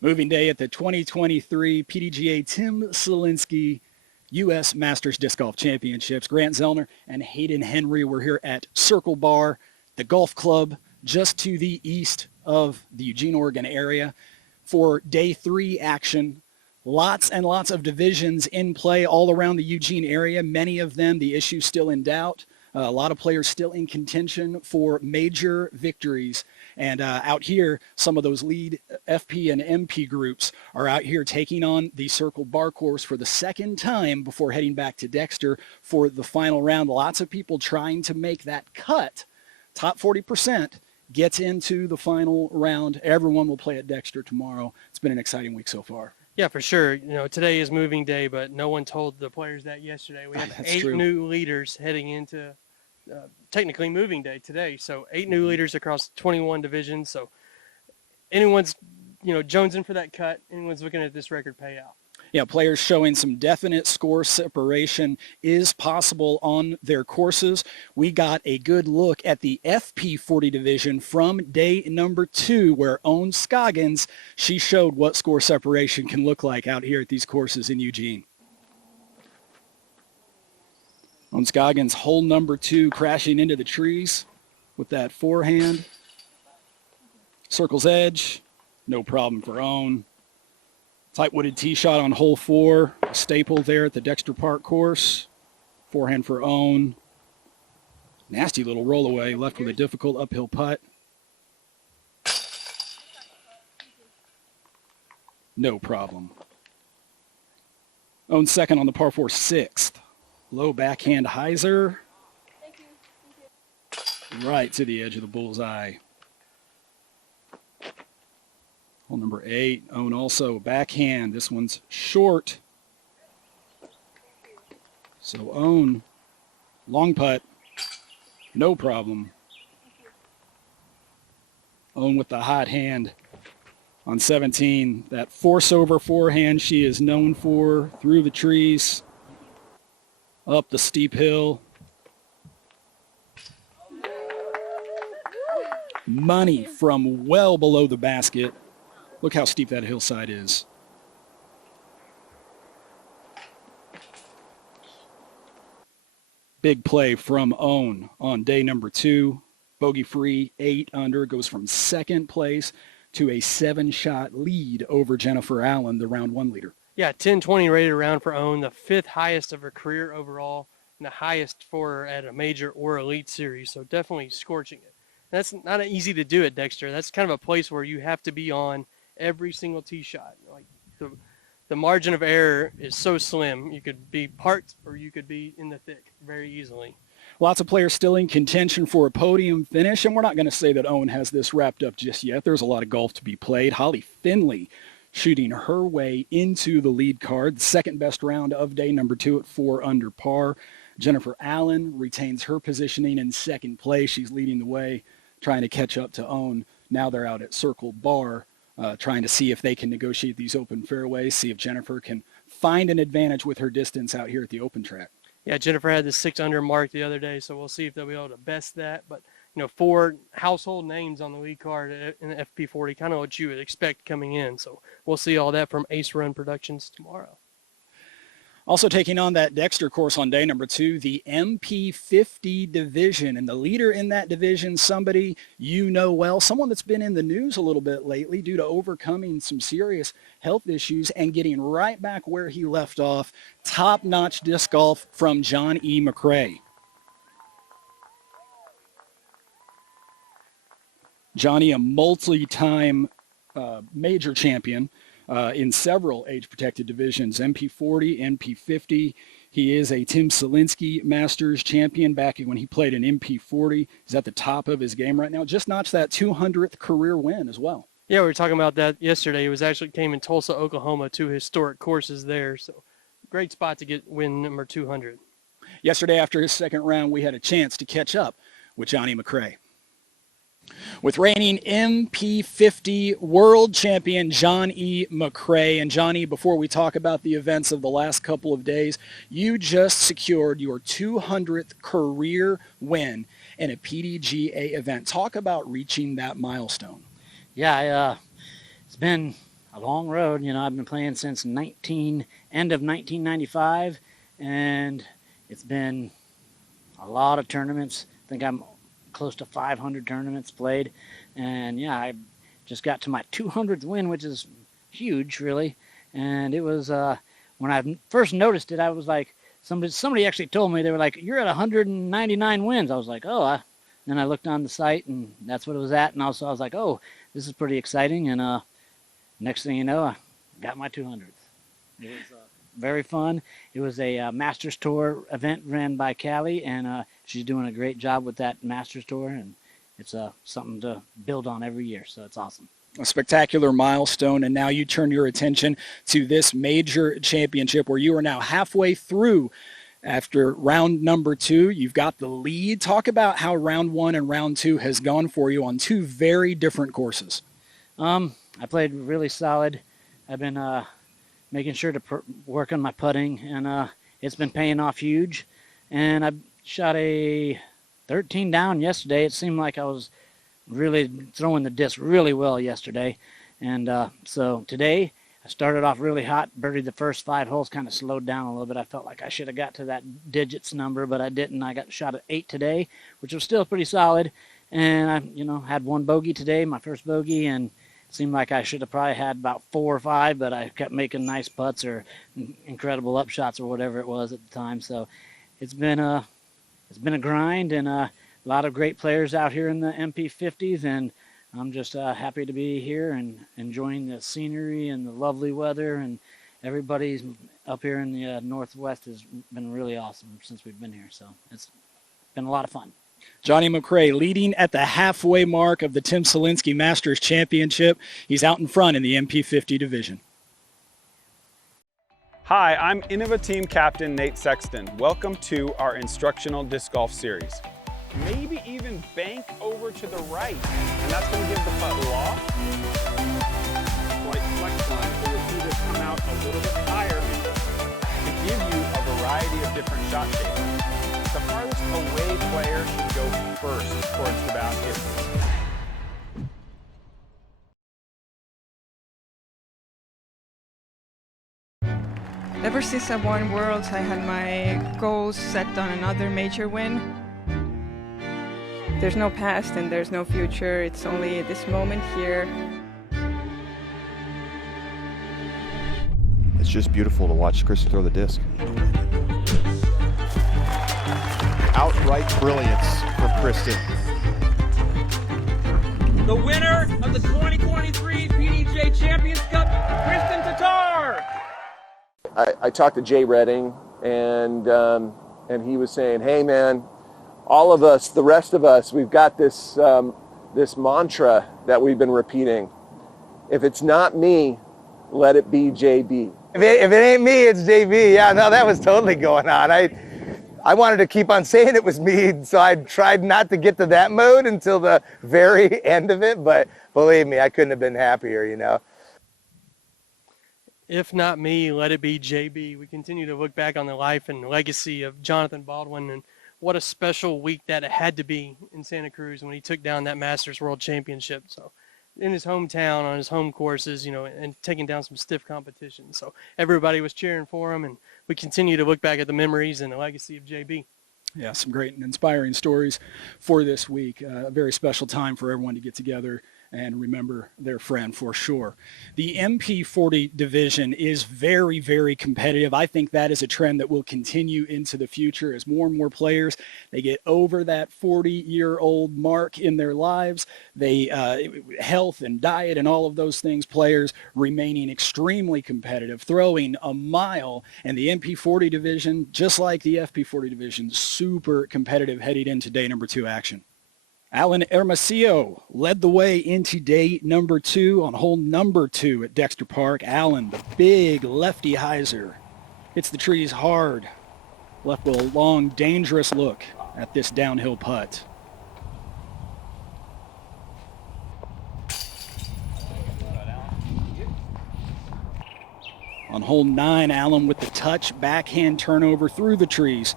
Moving day at the 2023 PDGA Tim Selinske U.S. Masters Disc Golf Championships. Grant Zellner and Hayden Henry were here at Circle Bar, the golf club just to the east of the Eugene, Oregon area for day 3 action. Lots and lots of divisions in play all around the Eugene area. Many of them, the issue still in doubt. A lot of players still in contention for major victories. And out here, some of those lead FP and MP groups are out here taking on the Circle Bar course for the second time before heading back to Dexter for the final round. Lots of people trying to make that cut. Top 40% gets into the final round. Everyone will play at Dexter tomorrow. It's been an exciting week so far. Yeah, for sure. You know, today is moving day, but no one told the players that yesterday. We have 8 new leaders heading into technically moving day today. So 8 new leaders across 21 divisions. So anyone's, jonesing for that cut. Anyone's looking at this record payout. Yeah, players showing some definite score separation is possible on their courses. We got a good look at the FP40 Division from day number 2, where Owen Scoggins, she showed what score separation can look like out here at these courses in Eugene. Owen Scoggins, hole number 2, crashing into the trees with that forehand. Circle's edge, no problem for Owen. Tight-wooded tee shot on hole 4, a staple there at the Dexter Park course. Forehand for Owen. Nasty little rollaway, left with a difficult uphill putt. No problem. Owen second on the par 4 6th. Low backhand hyzer. Right to the edge of the bullseye. Hole number 8, Owen also backhand. This one's short. So Owen, long putt, no problem. Owen with the hot hand on 17. That force over forehand she is known for, through the trees, up the steep hill. Money from well below the basket. Look how steep that hillside is. Big play from Owen on day number 2. Bogey-free, 8 under, goes from second place to a 7-shot lead over Jennifer Allen, the round 1 leader. Yeah, 10-20 rated round for Owen, the 5th highest of her career overall, and the highest for her at a major or elite series, so definitely scorching it. That's not easy to do at Dexter. That's kind of a place where you have to be on every single tee shot. Like the margin of error is so slim. You could be parked or you could be in the thick very easily. Lots of players still in contention for a podium finish, and we're not going to say that Owen has this wrapped up just yet. There's a lot of golf to be played. Holly Finley shooting her way into the lead card, the second best round of day number 2 at 4 under par. Jennifer Allen retains her positioning in second place. She's leading the way, trying to catch up to Owen. Now they're out at Circle Bar, trying to see if they can negotiate these open fairways, see if Jennifer can find an advantage with her distance out here at the open track. Yeah, Jennifer had the 6 under mark the other day, so we'll see if they'll be able to best that. But, 4 household names on the lead card in the FP40, kind of what you would expect coming in. So we'll see all that from Ace Run Productions tomorrow. Also taking on that Dexter course on day number 2, the MP50 Division. And the leader in that division, somebody you know well, someone that's been in the news a little bit lately due to overcoming some serious health issues and getting right back where he left off. Top-notch disc golf from JohnE McCray. JohnE, a multi-time major champion. In several age-protected divisions, MP40, MP50. He is a Tim Selinske Masters champion back when he played in MP40. He's at the top of his game right now. Just notched that 200th career win as well. Yeah, we were talking about that yesterday. He came in Tulsa, Oklahoma, 2 historic courses there. So great spot to get win number 200. Yesterday, after his second round, we had a chance to catch up with JohnE McCray. With reigning MP50 world champion JohnE McCray. And JohnE, before we talk about the events of the last couple of days, you just secured your 200th career win in a PDGA event. Talk about reaching that milestone. Yeah, it's been a long road. You know, I've been playing since end of 1995, and it's been a lot of tournaments. I think I'm close to 500 tournaments played, and yeah, I just got to my 200th win, which is huge, really. And it was when I first noticed it, I was like, somebody actually told me, they were like, "You're at 199 wins." I was like, "Oh." Then I looked on the site, and that's what it was at. And also, I was like, "Oh, this is pretty exciting." And next thing you know, I got my 200th. It was very fun. It was a Masters Tour event ran by Callie, and she's doing a great job with that Masters Tour, and it's something to build on every year, so it's awesome. A spectacular milestone, and now you turn your attention to this major championship where you are now halfway through. After round number 2, you've got the lead. Talk about how round 1 and round 2 has gone for you on 2 very different courses. I played really solid. I've been making sure to work on my putting, and it's been paying off huge. And I shot a 13 down yesterday. It seemed like I was really throwing the disc really well yesterday. And so today I started off really hot, birdied the first 5 holes, kind of slowed down a little bit. I felt like I should have got to that digits number, but I didn't. I got shot at 8 today, which was still pretty solid. And I, had 1 bogey today, my first bogey, and it seemed like I should have probably had about 4 or 5, but I kept making nice putts or incredible upshots or whatever it was at the time. So it's been a grind, and a lot of great players out here in the MP50s, and I'm just happy to be here and enjoying the scenery and the lovely weather, and everybody's up here in the Northwest has been really awesome since we've been here. So it's been a lot of fun. JohnE McCray leading at the halfway mark of the Tim Selinske Masters Championship. He's out in front in the MP50 Division. Hi, I'm Innova Team Captain Nate Sexton. Welcome to our instructional disc golf series. Maybe even bank over to the right, and that's going to give the putt loft. Slight flex line, so you'll see this come out a little bit higher to give you a variety of different shot shapes. The farthest away player should go first towards the basket. Ever since I won Worlds, I had my goals set on another major win. There's no past and there's no future. It's only this moment here. It's just beautiful to watch Kristen throw the disc. Outright brilliance from Kristen. The winner of the 2023 PDGA Champions Cup, Kristen Tatar. I talked to Jay Redding, and he was saying, "Hey, man, all of us, the rest of us, we've got this this mantra that we've been repeating. If it's not me, let it be JB." If it ain't me, it's JB. Yeah, no, that was totally going on. I wanted to keep on saying it was me, so I tried not to get to that mode until the very end of it. But believe me, I couldn't have been happier, If not me, let it be JB. We continue to look back on the life and legacy of Jonathan Baldwin, and what a special week that it had to be in Santa Cruz when he took down that Masters World Championship. So in his hometown, on his home courses, and taking down some stiff competition. So everybody was cheering for him, and we continue to look back at the memories and the legacy of JB. Yeah, some great and inspiring stories for this week. A very special time for everyone to get together and remember their friend for sure. The MP40 division is very, very competitive. I think that is a trend that will continue into the future as more and more players, they get over that 40-year-old mark in their lives. They health and diet and all of those things, players remaining extremely competitive, throwing a mile, and the MP40 division, just like the FP40 division, super competitive heading into day number 2 action. Alan Hermosillo led the way into day number 2 on hole number 2 at Dexter Park. Alan, the big lefty hyzer, hits the trees hard, left with a long, dangerous look at this downhill putt. On hole 9, Alan with the touch, backhand turnover through the trees.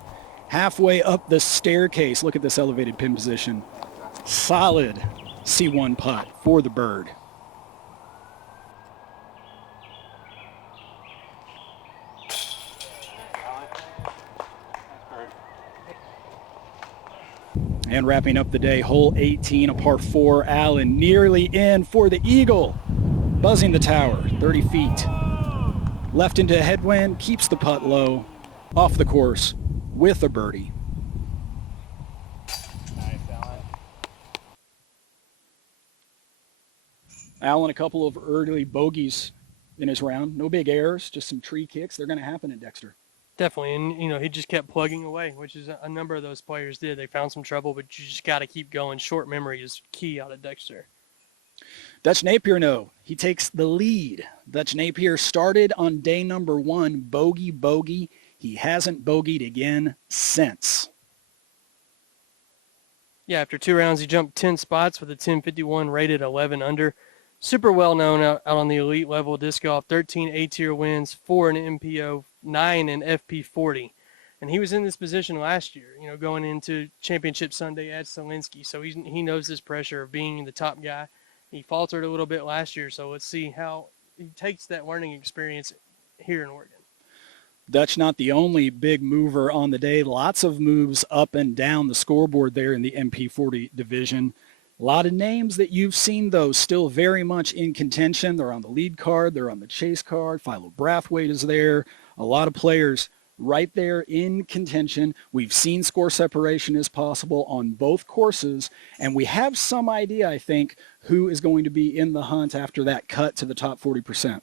Halfway up the staircase, look at this elevated pin position. Solid C1 putt for the bird. And wrapping up the day, hole 18, a par 4, Allen nearly in for the eagle. Buzzing the tower, 30 feet. Left into a headwind, keeps the putt low, off the course with a birdie. Nice, Allen. Allen, a couple of early bogeys in his round. No big errors, just some tree kicks. They're going to happen at Dexter. Definitely, and he just kept plugging away, which is a number of those players did. They found some trouble, but you just got to keep going. Short memory is key out of Dexter. Dutch Napier, no. He takes the lead. Dutch Napier started on day number 1, bogey. He hasn't bogeyed again since. Yeah, after 2 rounds, he jumped 10 spots with a 1051 rated 11 under. Super well known out on the elite level disc golf. 13 A-tier wins, 4 in MPO, 9 in FP40. And he was in this position last year, going into Championship Sunday at Selinske. So he knows this pressure of being the top guy. He faltered a little bit last year, so let's see how he takes that learning experience here in Oregon. Dutch not the only big mover on the day. Lots of moves up and down the scoreboard there in the MP40 division. A lot of names that you've seen, though, still very much in contention. They're on the lead card. They're on the chase card. Philo Brathwaite is there. A lot of players right there in contention. We've seen score separation is possible on both courses, and we have some idea, I think, who is going to be in the hunt after that cut to the top 40%.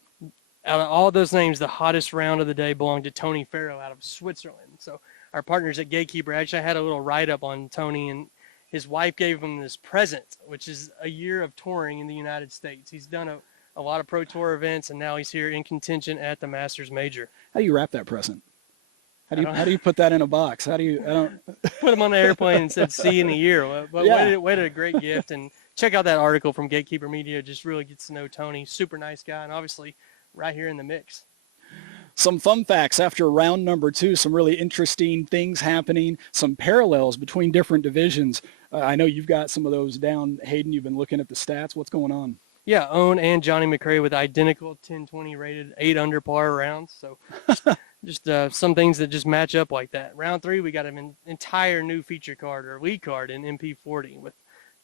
Out of all those names, the hottest round of the day belonged to Tony Farrell out of Switzerland. So our partners at Gatekeeper actually had a little write-up on Tony, and his wife gave him this present, which is a year of touring in the United States. He's done a lot of Pro Tour events, and now he's here in contention at the Masters Major. How do you wrap that present? How do you put that in a box? How do you? I don't put him on the airplane and said, "See you in a year." But yeah. What a great gift! And check out that article from Gatekeeper Media. Just really gets to know Tony. Super nice guy, and obviously right here in the mix. Some fun facts after round number 2. Some really interesting things happening. Some parallels between different divisions. I know you've got some of those down, Hayden. You've been looking at the stats. What's going on? Yeah, Owen and JohnE McCray with identical 1020 rated 8 under par rounds. So just some things that just match up like that. Round 3, we got an entire new feature card or lead card in MP40 with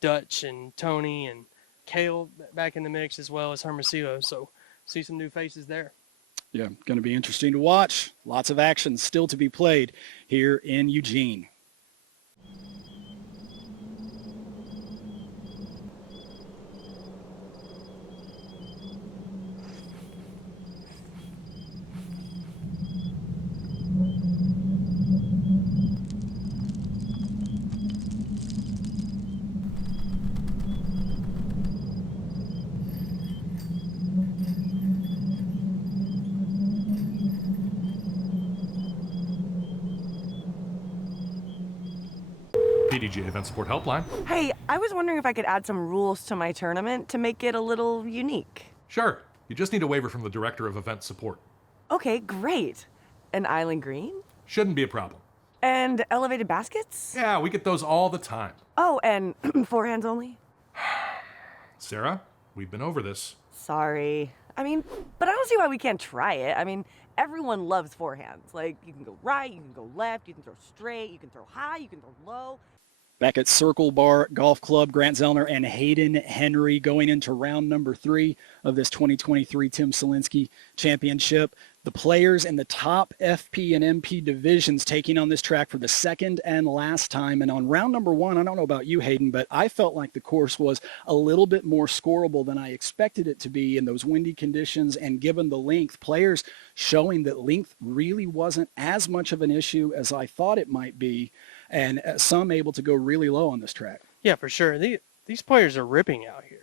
Dutch and Tony and Kale back in the mix, as well as Hermosillo. So see some new faces there. Yeah, going to be interesting to watch. Lots of action still to be played here in Eugene. PDGA Event Support Helpline. Hey, I was wondering if I could add some rules to my tournament to make it a little unique. Sure. You just need a waiver from the Director of Event Support. Okay, great. An island green? Shouldn't be a problem. And elevated baskets? Yeah, we get those all the time. Oh, and forehands only? Sarah, we've been over this. Sorry. But I don't see why we can't try it. Everyone loves forehands. Like, you can go right, you can go left, you can throw straight, you can throw high, you can throw low. Back at Circle Bar Golf Club, Grant Zellner and Hayden Henry going into round number 3 of this 2023 Tim Selinske Championship. The players in the top FP and MP divisions taking on this track for the second and last time. And on round number 1, I don't know about you, Hayden, but I felt like the course was a little bit more scoreable than I expected it to be in those windy conditions. And given the length, players showing that length really wasn't as much of an issue as I thought it might be. And some able to go really low on this track. Yeah, for sure. These players are ripping out here.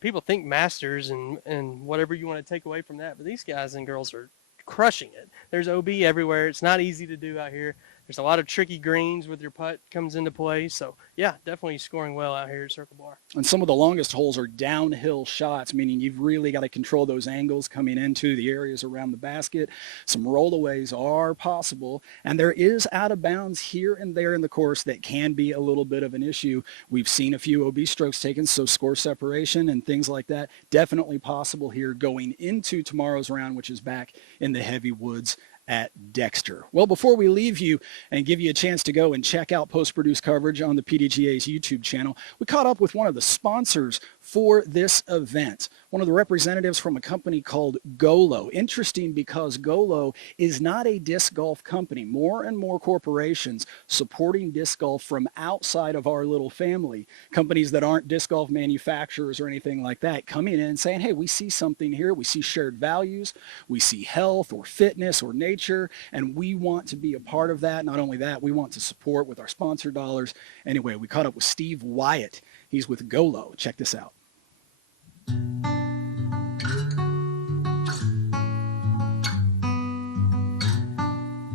People think Masters and whatever you want to take away from that, but these guys and girls are crushing it. There's OB everywhere. It's not easy to do out here. There's a lot of tricky greens with your putt comes into play. So, yeah, definitely scoring well out here at Circle Bar. And some of the longest holes are downhill shots, meaning you've really got to control those angles coming into the areas around the basket. Some rollaways are possible, and there is out of bounds here and there in the course that can be a little bit of an issue. We've seen a few OB strokes taken, so score separation and things like that definitely possible here going into tomorrow's round, which is back in the heavy woods at Dexter. Well, before we leave you and give you a chance to go and check out post-produced coverage on the PDGA's YouTube channel, we caught up with one of the sponsors for this event, one of the representatives from a company called Golo. Interesting because Golo is not a disc golf company. More and more corporations supporting disc golf from outside of our little family, companies that aren't disc golf manufacturers or anything like that, coming in and saying, hey, we see something here. We see shared values. We see health or fitness or nature, and we want to be a part of that. Not only that, we want to support with our sponsor dollars. Anyway, we caught up with Steve Wyatt. He's with Golo. Check this out.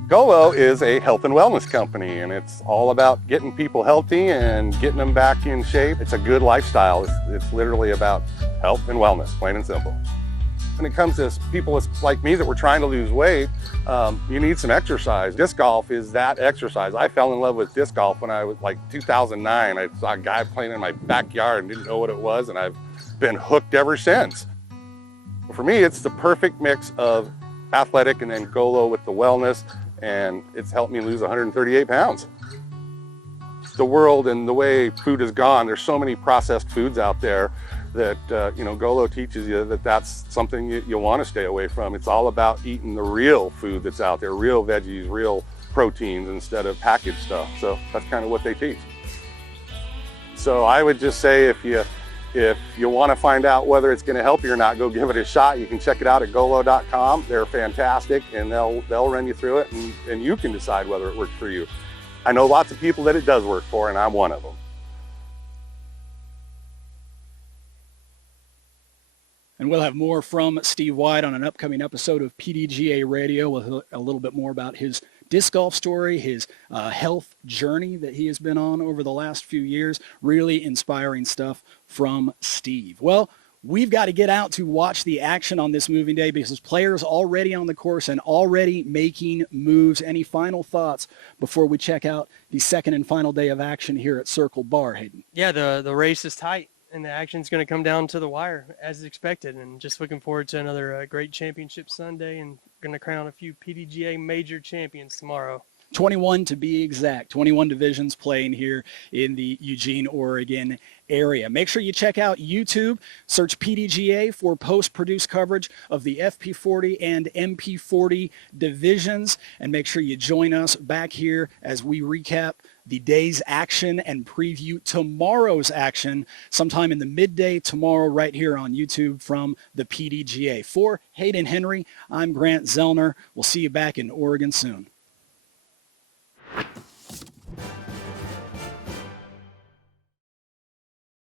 Golo is a health and wellness company, and it's all about getting people healthy and getting them back in shape. It's a good lifestyle. It's literally about health and wellness, plain and simple. When it comes to people like me that were trying to lose weight, you need some exercise. Disc golf is that exercise. I fell in love with disc golf when I was like 2009. I saw a guy playing in my backyard and didn't know what it was, and I've been hooked ever since. For me, it's the perfect mix of athletic and then Golo with the wellness, and it's helped me lose 138 pounds. The world and the way food has gone, there's so many processed foods out there that, Golo teaches you that that's something you want to stay away from. It's all about eating the real food that's out there, real veggies, real proteins instead of packaged stuff. So that's kind of what they teach. So I would just say if you want to find out whether it's going to help you or not, go give it a shot. You can check it out at golo.com. They're fantastic, and they'll run you through it, and you can decide whether it works for you. I know lots of people that it does work for, and I'm one of them. And we'll have more from Steve White on an upcoming episode of PDGA Radio. We'll hear a little bit more about his disc golf story, his health journey that he has been on over the last few years. Really inspiring stuff from Steve. Well, we've got to get out to watch the action on this moving day because players already on the course and already making moves. Any final thoughts before we check out the second and final day of action here at Circle Bar, Hayden? Yeah, the race is tight, and the action's going to come down to the wire as expected, and just looking forward to another great championship Sunday, and going to crown a few PDGA major champions tomorrow. 21 to be exact. 21 divisions playing here in the Eugene, Oregon area. Make sure you check out YouTube. Search PDGA for post-produced coverage of the FP40 and MP40 divisions. And make sure you join us back here as we recap the day's action and preview tomorrow's action sometime in the midday tomorrow right here on YouTube from the PDGA. For Hayden Henry, I'm Grant Zellner. We'll see you back in Oregon soon.